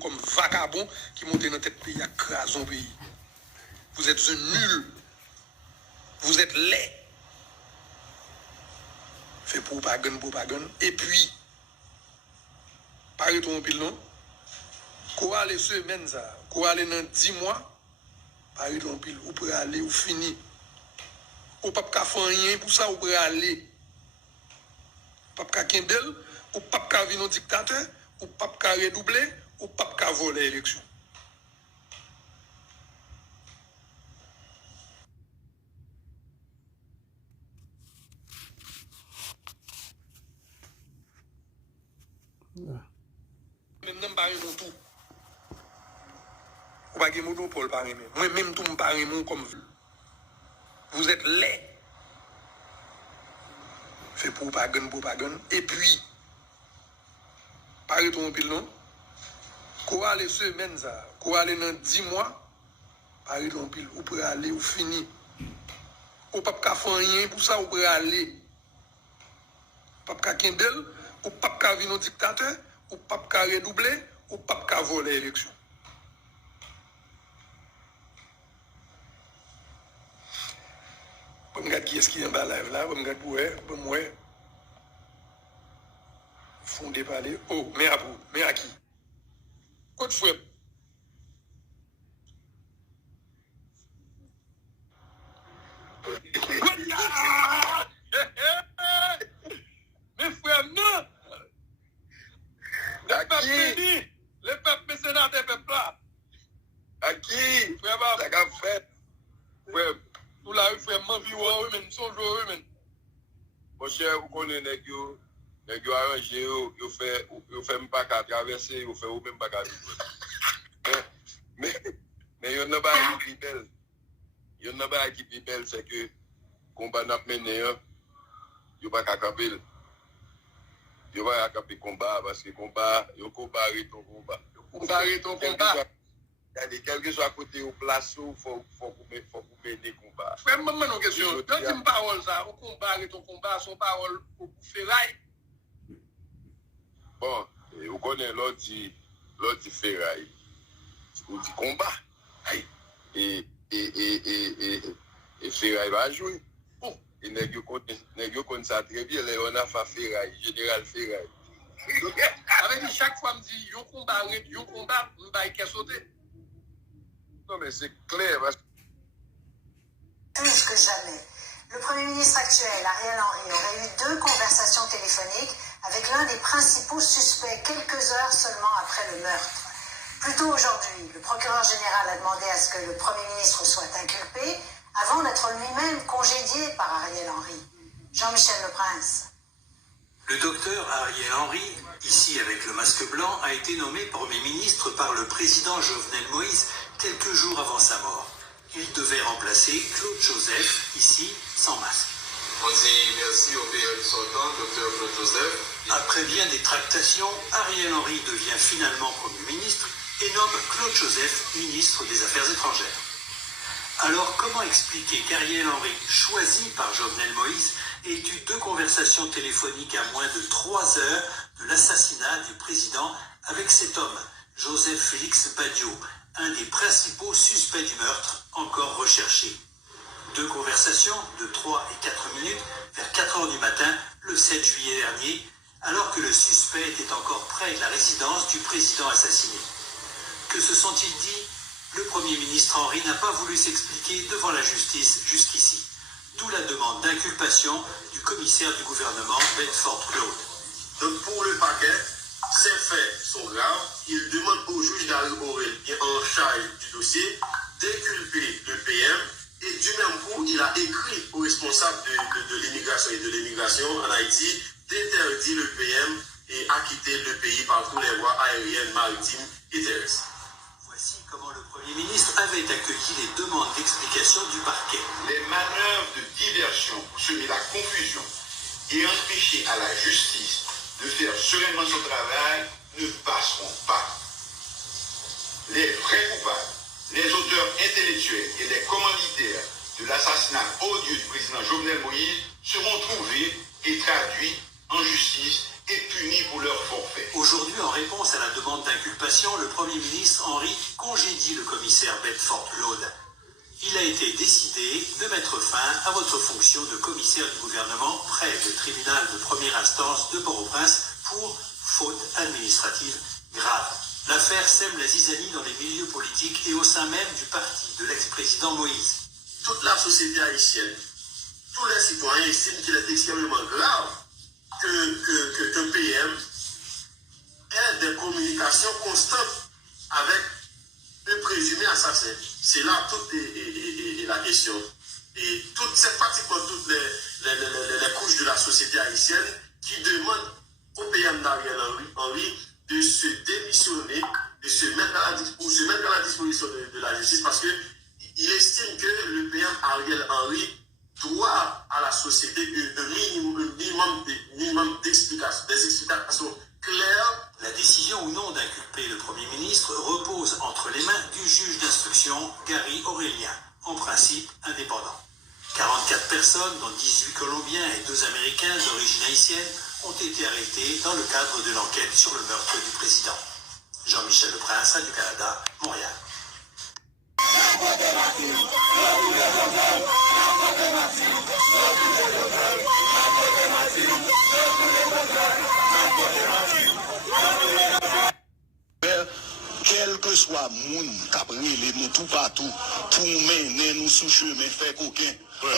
Comme vagabond qui monte dans tête pays, à craser un pays. Vous êtes un nul. Vous êtes laid. Fait propagande. Et puis, parlez-toi un pile, non? Quoi aller semaine, ça? Quoi aller dans 10 mois? Parlez-toi un pile. Ou pour aller, ou fini. Ou pas qu'à faire rien pour ça, ou pour aller. Pas qu'à Kindle, ou pas qu'à venir dictateur, ou pas qu'à redoubler, ou pas qu'à voler l'élection. Même pas mon tout. Ou pas de monopole par moi même tout me parle comme vous êtes laid. Fait propagande. Et puis, parlez-toi un pile, non? Quoi aller semaine, ça? Quoi aller dans 10 mois? Parlez-toi un pile. Ou pour aller, ou fini. Ou pas qu'à faire rien pour ça, ou pour aller. Pas qu'à Kindle, ou pas qu'à venir dictateur, ou pas qu'à redoubler, ou pas qu'à voler l'élection. Je regarde qui est-ce qui est en bas live là, je regarde pour moi. Fondé parler. Oh, mais à qui? Quoi de fouet? Mes frères, non! Le peuple béni! Le peuple mécénat, peuple là! À qui? Frère, ça qu'a fait? Frère, tout là, frère, m'envie, oui, mais nous sommes joueurs, oui, mon cher, vous connaissez, les gars arrangés, ils font même pas qu'à traverser, ils font même pas qu'à vivre. Mais il y a une barre qui est belle. Il y a une barre qui est belle, c'est que le combat n'a pas mené, il n'y a pas qu'à camper. Il n'y a pas qu'à camper le combat, parce que le combat, il y a un combat, ton combat. Ton combat. Quel que soit à côté au place, il faut mener le combat. Frère, je me une question. Dans une parole, ça, au combat et ton combat, son parole pour ferraille. Bon, vous connaissez l'autre dit ferraille. Ou dit combat. Et ferraille va jouer. Bon, et nous connaissons ça très bien. On a fait ferraille, général ferraille. Avec chaque fois, je me dis, yon combat, on va y sauter. Non, mais c'est clair. Plus que jamais, le Premier ministre actuel, Ariel Henry, aurait eu 2 conversations téléphoniques avec l'un des principaux suspects quelques heures seulement après le meurtre. Plus tôt aujourd'hui, le procureur général a demandé à ce que le Premier ministre soit inculpé avant d'être lui-même congédié par Ariel Henry. Jean-Michel Leprince. Le docteur Ariel Henry, ici avec le masque blanc, a été nommé Premier ministre par le président Jovenel Moïse quelques jours avant sa mort. Il devait remplacer Claude Joseph, ici, sans masque. On dit merci au père sortant, docteur Claude Joseph. Après bien des tractations, Ariel Henry devient finalement Premier ministre et nomme Claude Joseph ministre des Affaires étrangères. Alors comment expliquer qu'Ariel Henry, choisi par Jovenel Moïse, ait eu 2 conversations téléphoniques à moins de 3 heures de l'assassinat du président avec cet homme, Joseph Félix Badiou, un des principaux suspects du meurtre, encore recherché. 2 conversations de 3 et 4 minutes vers 4 heures du matin, le 7 juillet dernier, alors que le suspect était encore près de la résidence du président assassiné. Que se sont-ils dit? Le Premier ministre Henry n'a pas voulu s'expliquer devant la justice jusqu'ici. D'où la demande d'inculpation du commissaire du gouvernement Bedford Claude. Donc pour le parquet, ces faits sont graves. Il demande au juge d'Ariel Henry, qui est en charge du dossier, d'inculper le PM. Et du même coup, il a écrit aux responsables de l'immigration et de l'immigration en Haïti d'interdire le PM et acquitter le pays par toutes les voies aériennes, maritimes et terrestres. Voici comment le Premier ministre avait accueilli les demandes d'explication du parquet. Les manœuvres de diversion pour semer la confusion et empêcher à la justice de faire sereinement son travail ne passeront pas. Les vrais coupables, les auteurs intellectuels et les commandants assassinats odieux du président Jovenel Moïse seront trouvés et traduits en justice et punis pour leur forfait. Aujourd'hui, en réponse à la demande d'inculpation, le Premier ministre Henry congédie le commissaire Bedford Lode. Il a été décidé de mettre fin à votre fonction de commissaire du gouvernement près du tribunal de première instance de Port-au-Prince pour faute administrative grave. L'affaire sème la zizanie dans les milieux politiques et au sein même du parti de l'ex-président Moïse. Toute la société haïtienne, tous les citoyens estiment qu'il est extrêmement grave que PM ait des communications constantes avec le présumé assassin. C'est là toute la question. Et c'est pratiquement toutes les couches de la société haïtienne qui demandent au PM d'Ariel Henry de se démissionner, de se mettre à la disposition de la justice parce qu'il estime que le PM Ariel Henry doit à la société un minimum d'explications, des explications claires. La décision ou non d'inculper le Premier ministre repose entre les mains du juge d'instruction Gary Aurélien, en principe indépendant. 44 personnes, dont 18 Colombiens et 2 Américains d'origine haïtienne, ont été arrêtés dans le cadre de l'enquête sur le meurtre du président. Jean-Michel Leprince, Radio-Canada, Montréal. Quel que soit moun qui nous tout partout pour mener nous sous chemin fait coquin.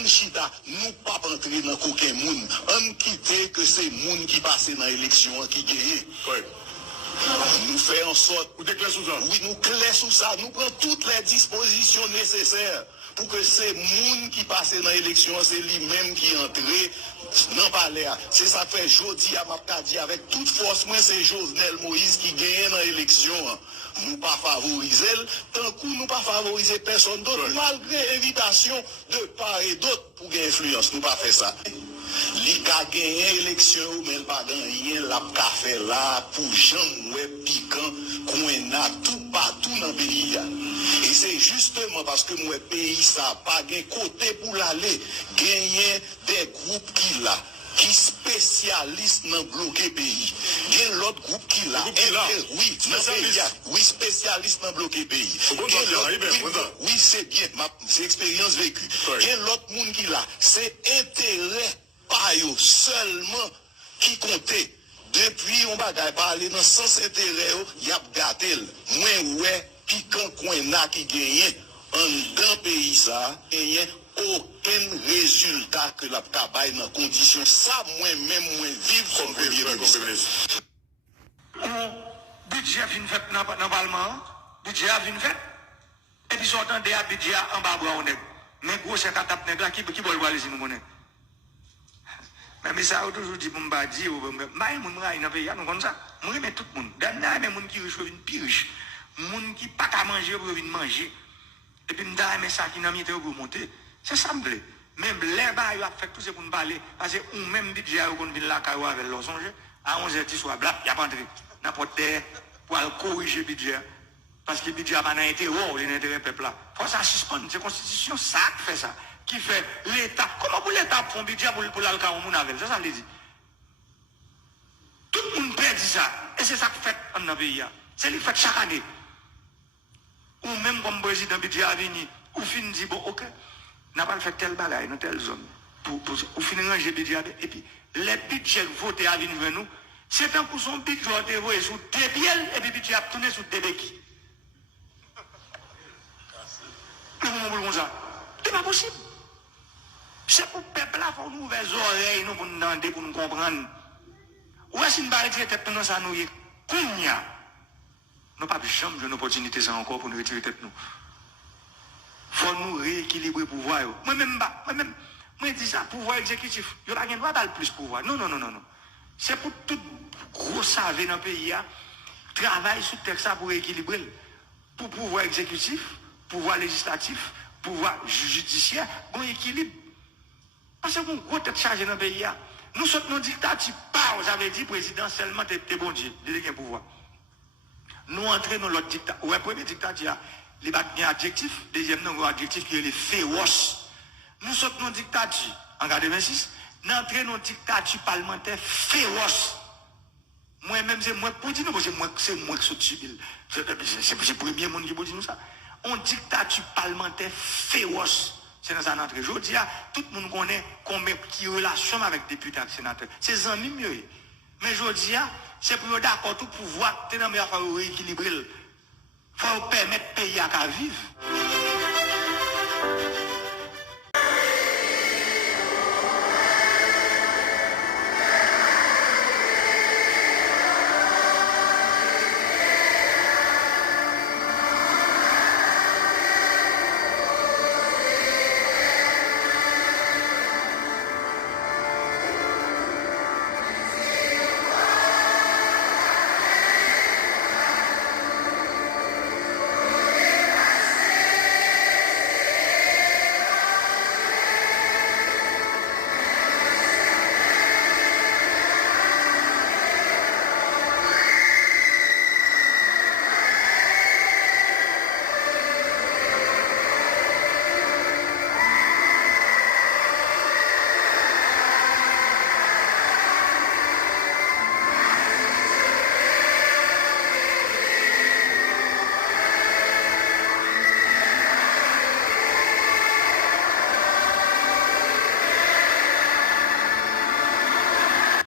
On chita nous pas entrer dans coquin moun. On quitter que c'est moun qui passe dans l'élection qui gagne. Nous faisons en sorte. Oui, nous clair sous ça. Nous prenons toutes les dispositions nécessaires pour que ces moun qui passent dans l'élection, c'est lui-même qui entre dans le palais. C'est ça que fait jeudi à Mapkadi avec toute force. Moi, c'est Jovenel Moïse qui gagne dans l'élection. Nous pas favoriser, tant que nous pas favoriser personne d'autre, malgré l'invitation de part et d'autre pour gagner influence. Nous pas fait ça. L'ICA gagne élection, mais pas gagné la café là pour Jean piquant, qu'on a tout partout dans le pays. Et c'est justement parce que mon pays ça pas gagné côté pour l'aller, gagner des groupes qui spécialiste dans bloquer pays. Il y a l'autre groupe qui l'a. Oui, spécialiste dans bloquer pays. Oui, c'est bien, c'est expérience vécue. Il y a l'autre monde qui l'a. C'est intérêt pas seulement qui comptait. Depuis on va parler dans sens intérêt, il y a gâté. Moi ouais, puis quand on a qui gagne en dans pays ça, gagne aucun résultat que la cabaye dans condition ça moi-même moi vivre comme premier ministre. Budget vient fait dans le Parlement, budget vient fait et puis sortant des budget en bas bras on est. Mais gros c'est tape nèg là qui boit les nous connaît. Mais ça a toujours dit pour me dire mais mon raï dans pays nous comme ça. Moi mais tout le monde, dernier mais monde qui riche vient plus riche. Monde qui pas qu'à manger pour venir manger. Et puis m'da mais ça qui n'a mis pour monter. C'est ça me plaît. Même les bas il a fait tout ça pour nous parler parce que ou même budget qu'on vient là caillou avec leur songe à 11h soit black, il y a pas entrer n'importe terre pour corriger budget parce que le budget a pas d'intérêt, l'intérêt peuple là. Faut ça suspendre, c'est constitution ça qui fait ça, qui fait l'état. Comment pour l'état font budget pour la cas au monde avec ça veut dire. Tout le monde perd ça et c'est ça qui fait dans le pays. C'est lui fait chaque année. Ou même comme président budget à venir, ou fin dit bon OK, n'a pas fait tel bagaille dans telle zone pour ou fin ranger budget et puis les budgets votés à venir vers nous, c'est un coup son budget voté voyer sous deux pieds et puis budget a tourné sous deux béquilles. Comment ça? C'est pas possible. C'est pour le peuple là faut nous ouvrir les oreilles nous pour nous demander pour nous comprendre. Ou est-ce une barre de tête nous ça nous y kounya. Nous pas jamais une opportunité ça encore pour nous retirer tête nous. Faut nous rééquilibrer pouvoir. Moi dis ça pouvoir exécutif, il pas gain droit d'aller plus pouvoir. Non. C'est pour tout gros savé dans le pays travail sur texte ça pour équilibrer pour pouvoir exécutif, pouvoir législatif, pouvoir judiciaire, bon équilibre. Parce que gros tête chargée dans le pays nous sommes dans dictature pas, j'avais dit président seulement t'es bon Dieu, il a un pouvoir. Nous entrons dans l'autre dictature. Ouais, premier dictature, les adjectifs, deuxième nom adjectif qui est les féroces. Nous sommes dans une dictature, en 86, nous entrons dans une dictature parlementaire féroce. Moi-même, c'est moi pour dire, c'est moi qui suis civil. C'est le premier monde qui peut dire ça. On dictature parlementaire féroce. C'est dans un entrée. Je dis, tout le monde connaît combien qui relation avec députés et sénateurs. C'est amis mieux. Mais je dis, c'est pour d'accord tout pouvoir, c'est dans le meilleur faut rééquilibrer. Il faut permettre au pays à vivre.